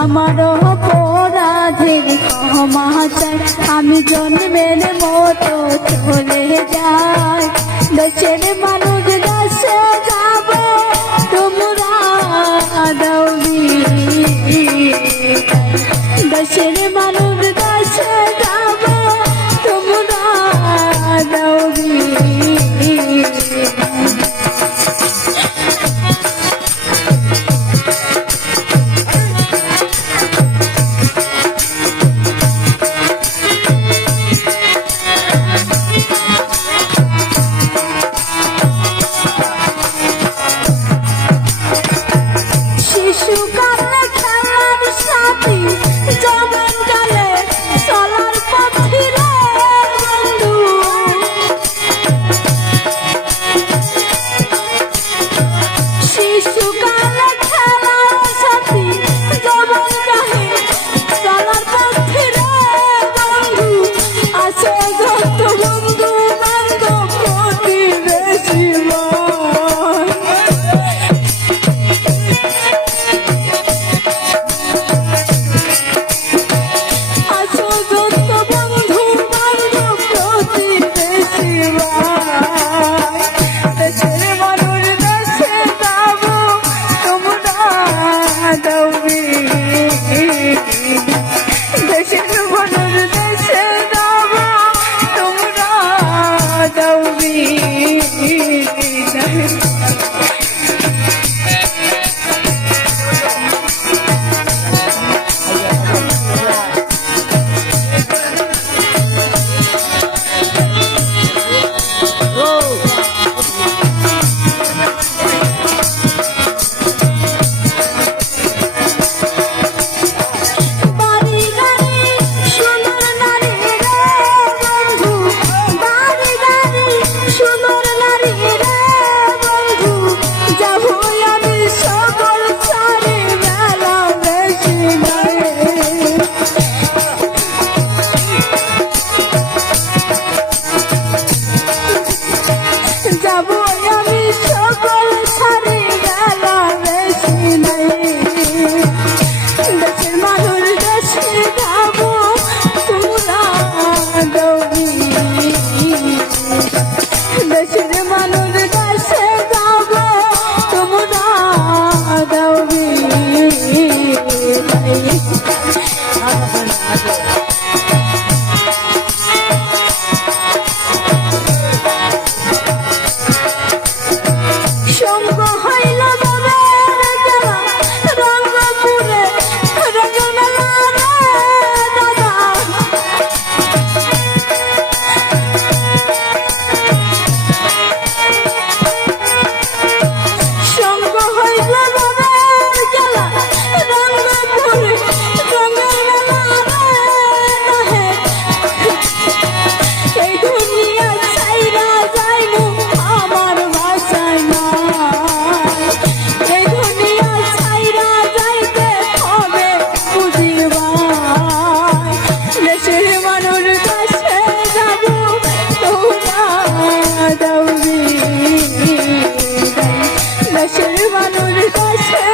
আমার অপরাধের ক্ষমা চাই আমি জন্মের মতো চলে যাই। দেশের মানুষ দেশে যাব, তোমরা দৌড়ি দেশের মানুষ বাসুর বানুর কাছে।